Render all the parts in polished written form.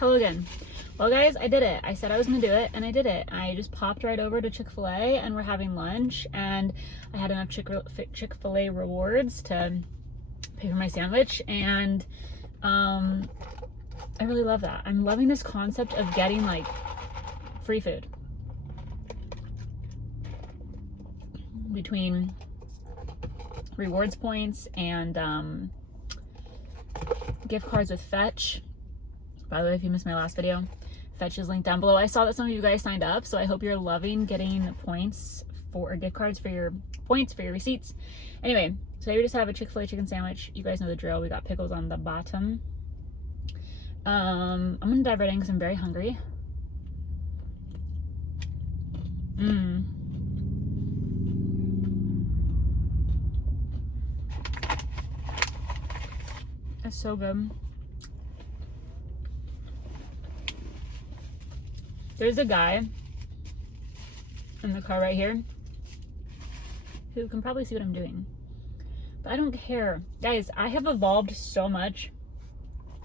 Hello again. Well guys, I did it. I said I was gonna do it and I did it. I just popped right over to Chick-fil-A and we're having lunch, and I had enough Chick-fil-A rewards to pay for my sandwich, and I really love that. I'm loving this concept of getting like free food between rewards points and gift cards with Fetch. By the way, if you missed my last video, Fetch is linked down below. I saw that some of you guys signed up, so I hope you're loving getting points for, or gift cards for your points for your receipts. Anyway, so we just have a Chick-fil-A chicken sandwich. You guys know the drill. We got pickles on the bottom. I'm gonna dive right in because I'm very hungry. It's so good. There's a guy in the car right here who can probably see what I'm doing, but I don't care. Guys, I have evolved so much.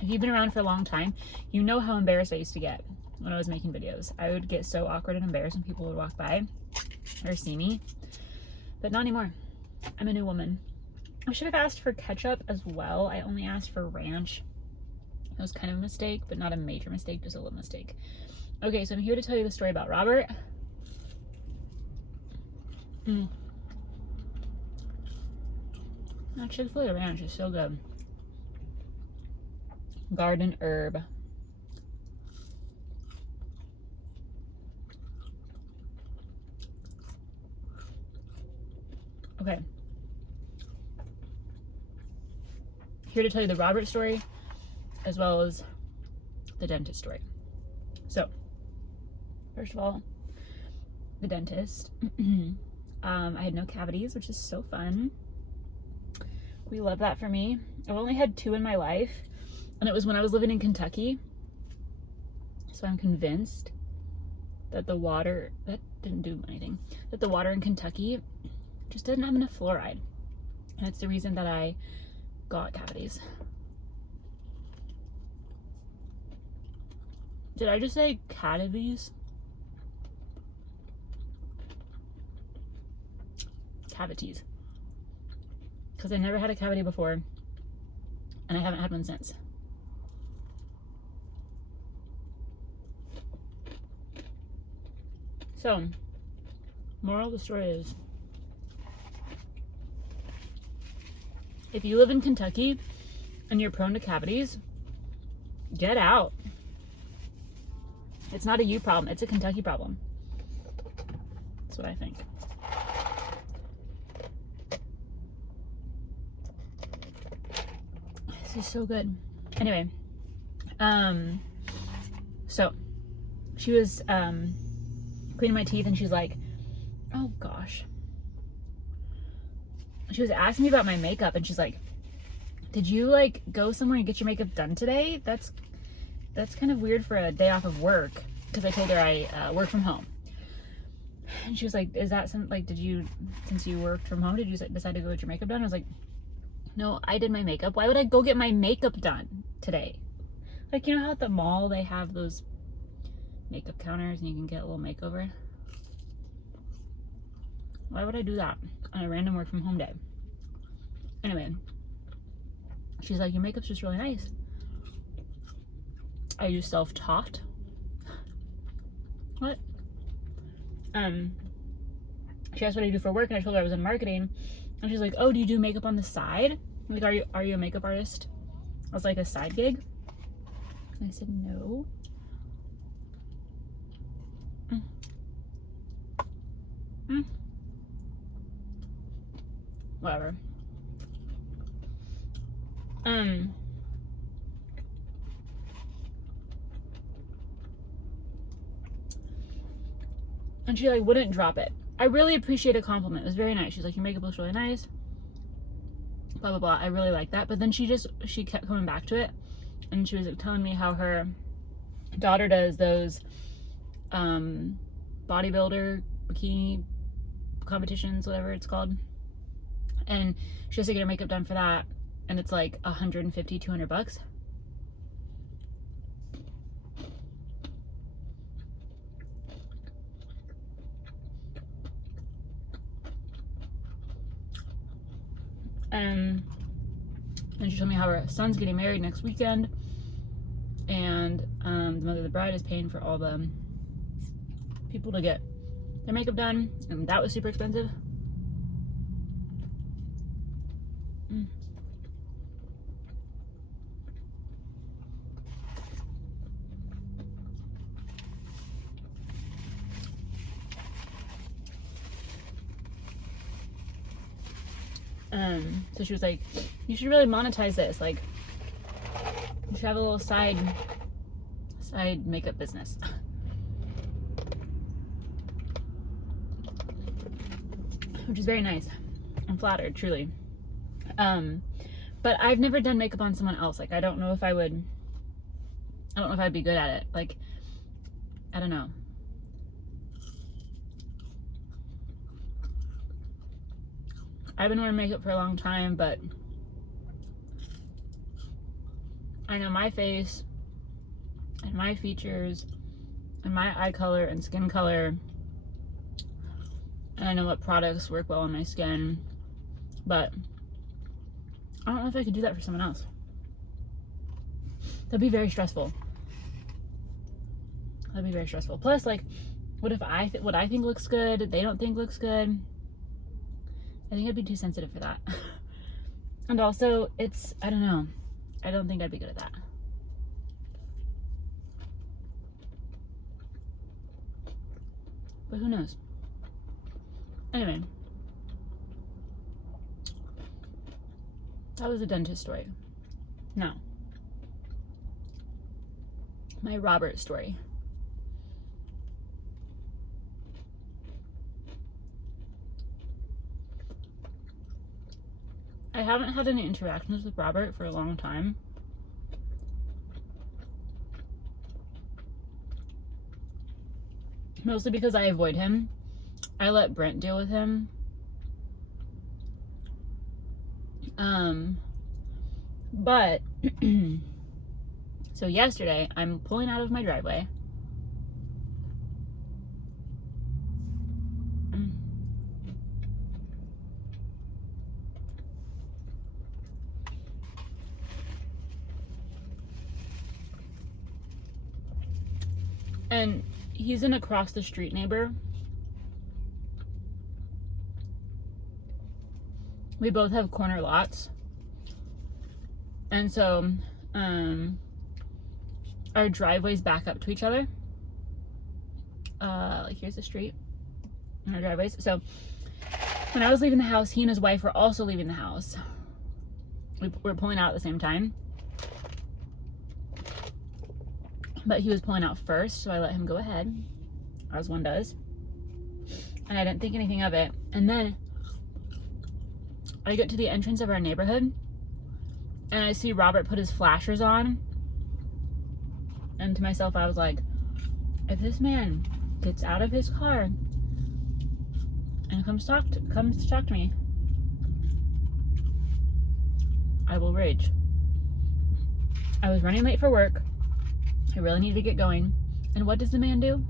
If you've been around for a long time, you know how embarrassed I used to get when I was making videos. I would get so awkward and embarrassed when people would walk by or see me, but not anymore. I'm a new woman. I should have asked for ketchup as well. I only asked for ranch. That was kind of a mistake, but not a major mistake, just a little mistake. Okay, so I'm here to tell you the story about Robert. That Chick-fil-A ranch is so good. Garden herb. Okay. Here to tell you the Robert story, as well as the dentist story. So, first of all, the dentist. I had no cavities, which is so fun. We love that for me. I've only had 2 in my life, and it was when I was living in Kentucky. So I'm convinced that the water, that didn't do anything, that the water in Kentucky just didn't have enough fluoride. And it's the reason that I got cavities. Did I just say cavities? Cavities. Because I never had a cavity before, and I haven't had one since. So, moral of the story is, if you live in Kentucky and you're prone to cavities, get out. It's not a you problem, it's a Kentucky problem. That's what I think. This is so good. Anyway, so she was cleaning my teeth and she's like, oh gosh. She was asking me about my makeup and she's like, did you like go somewhere and get your makeup done today? That's kind of weird for a day off of work, because I told her I work from home. And she was like, is that some, like, did you, since you worked from home, did you decide to go get your makeup done? I was like, no, I did my makeup. Why would I go get my makeup done today? Like, you know how at the mall they have those makeup counters and you can get a little makeover? Why would I do that on a random work from home day? Anyway, she's like, your makeup's just really nice. Are you self-taught? What? She asked what I do for work, and I told her I was in marketing. And she's like, oh, do you do makeup on the side? Like, are you a makeup artist? I was like, a side gig? And I said, no. Whatever. And she like wouldn't drop it. I really appreciate a compliment. It was very nice. She's like, your makeup looks really nice. Blah, blah, blah. I really like that. But then she kept coming back to it. And she was telling me how her daughter does those bodybuilder bikini competitions, whatever it's called. And she has to get her makeup done for that. And it's like $150, $200. And she told me how her son's getting married next weekend, and the mother of the bride is paying for all the people to get their makeup done, and that was super expensive. So she was like, you should really monetize this. Like, you should have a little side makeup business. Which is very nice. I'm flattered, truly. But I've never done makeup on someone else. Like, I don't know if I'd be good at it. Like, I don't know. I've been wearing makeup for a long time, but I know my face and my features and my eye color and skin color, and I know what products work well on my skin, but I don't know if I could do that for someone else. That'd be very stressful. Plus, like, what if what I think looks good, they don't think looks good? I think I'd be too sensitive for that. And also, I don't know. I don't think I'd be good at that. But who knows? Anyway. That was a dentist story. Now, my Robert story. I haven't had any interactions with Robert for a long time. Mostly because I avoid him. I let Brent deal with him. But so yesterday I'm pulling out of my driveway. And he's an across the street neighbor. We both have corner lots. And so, our driveways back up to each other. Like, here's the street and our driveways. So, when I was leaving the house, he and his wife were also leaving the house. We were pulling out at the same time. But he was pulling out first, so I let him go ahead, as one does. And I didn't think anything of it. And then I get to the entrance of our neighborhood, and I see Robert put his flashers on. And to myself, I was like, if this man gets out of his car and comes to talk to me, I will rage. I was running late for work. I really need to get going. And what does the man do?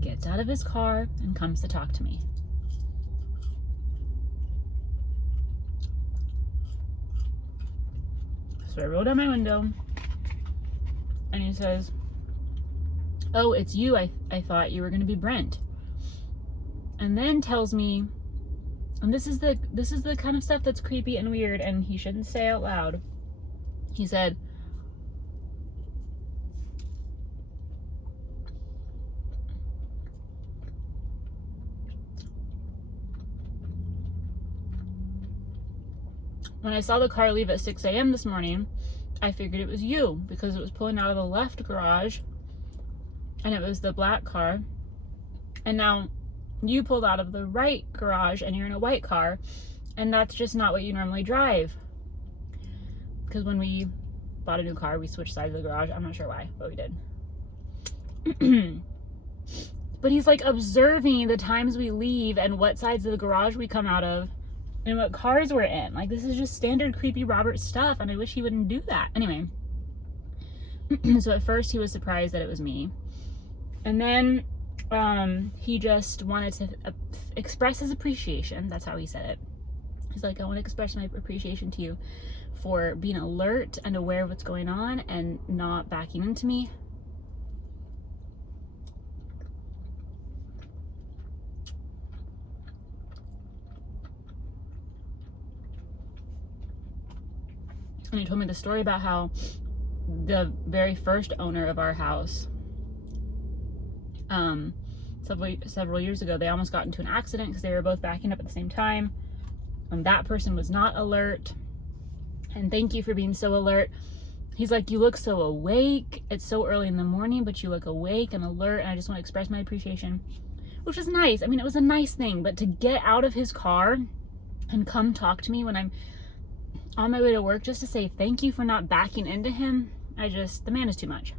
Gets out of his car and comes to talk to me. So I roll down my window, and he says, oh, it's you. I thought you were going to be Brent. And then tells me, and this is the kind of stuff that's creepy and weird and he shouldn't say out loud. He said, when I saw the car leave at 6 a.m. this morning, I figured it was you because it was pulling out of the left garage and it was the black car. And now you pulled out of the right garage and you're in a white car, and that's just not what you normally drive. Because when we bought a new car, we switched sides of the garage. I'm not sure why, but we did. But he's like observing the times we leave and what sides of the garage we come out of and what cars we're in. Like, this is just standard creepy Robert stuff, and I wish he wouldn't do that. Anyway, so at first he was surprised that it was me, and then he just wanted to express his appreciation. That's how he said it. He's like, I want to express my appreciation to you for being alert and aware of what's going on and not backing into me. And he told me the story about how the very first owner of our house, several years ago, they almost got into an accident because they were both backing up at the same time. And that person was not alert. And thank you for being so alert. He's like, you look so awake. It's so early in the morning, but you look awake and alert. And I just want to express my appreciation, which was nice. I mean, it was a nice thing, but to get out of his car and come talk to me when I'm on my way to work just to say thank you for not backing into him, the man is too much.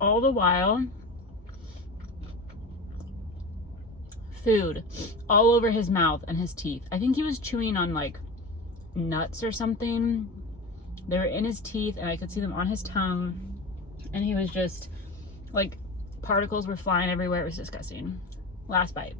All the while, food all over his mouth and his teeth. I think he was chewing on like nuts or something. They were in his teeth and I could see them on his tongue. And he was just like, particles were flying everywhere. It was disgusting. Last bite.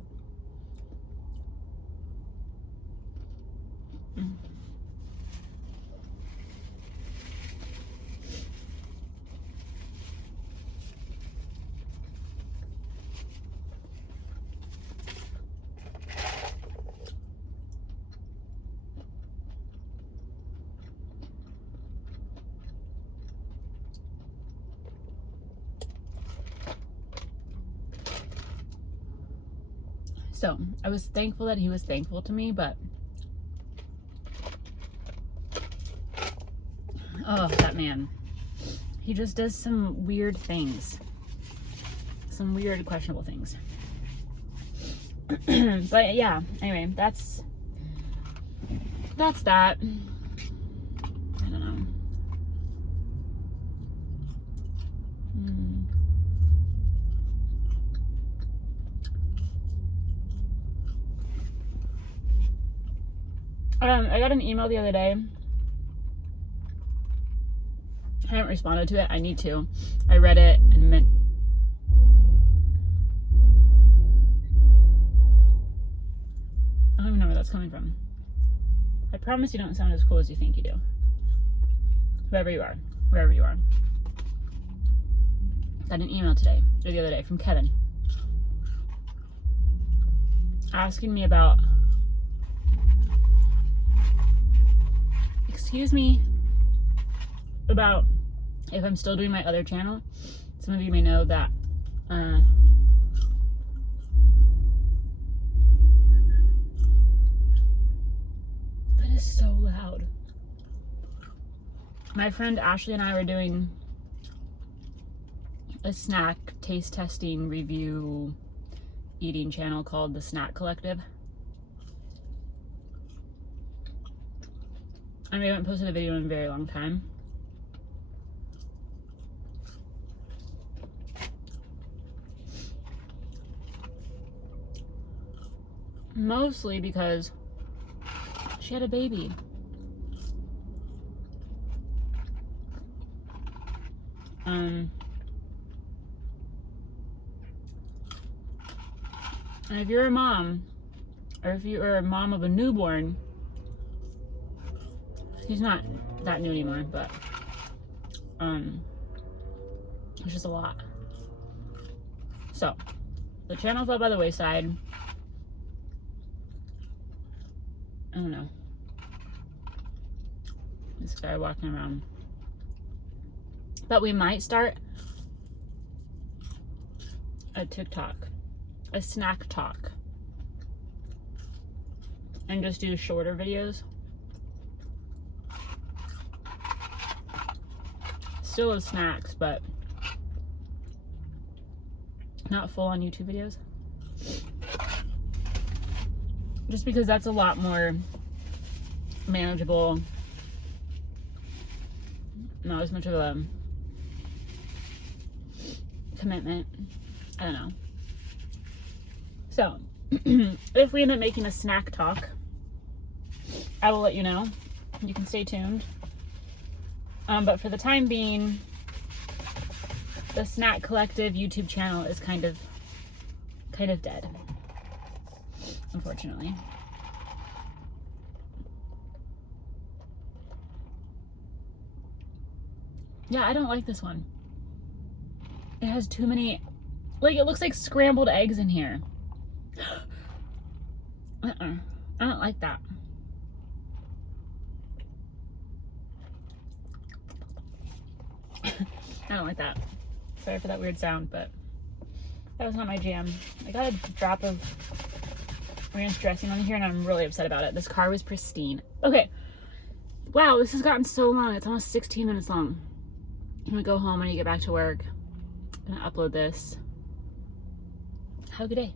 So I was thankful that he was thankful to me, but oh, that man, he just does some weird things, some weird questionable things. But yeah, anyway, that's that. I don't know. I got an email the other day. I haven't responded to it. I need to. I read it and I don't even know where that's coming from. I promise you don't sound as cool as you think you do. Whoever you are, wherever you are. Got an email today, or the other day, from Kevin. Asking me about, excuse me, about if I'm still doing my other channel. Some of you may know that that is so loud. My friend Ashley and I were doing a snack taste testing review eating channel called The Snack Collective. And we haven't posted a video in a very long time. Mostly because she had a baby. And if you're a mom, or if you are a mom of a newborn, he's not that new anymore, but it's just a lot. So the channel fell by the wayside. I don't know. This guy walking around. But we might start a TikTok, a snack talk, and just do shorter videos. Still with snacks, but not full on YouTube videos. Just because that's a lot more manageable. Not as much of a commitment. I don't know. So, if we end up making a snack talk, I will let you know. You can stay tuned. But for the time being, the Snack Collective YouTube channel is kind of dead, unfortunately. Yeah, I don't like this one. It has too many, like, it looks like scrambled eggs in here. I don't like that. I don't like that. Sorry for that weird sound, but that was not my jam. I got a drop of ranch dressing on here and I'm really upset about it. This car was pristine. Okay. Wow, this has gotten so long. It's almost 16 minutes long. I'm gonna go home when I get back to work. I'm gonna upload this. Have a good day.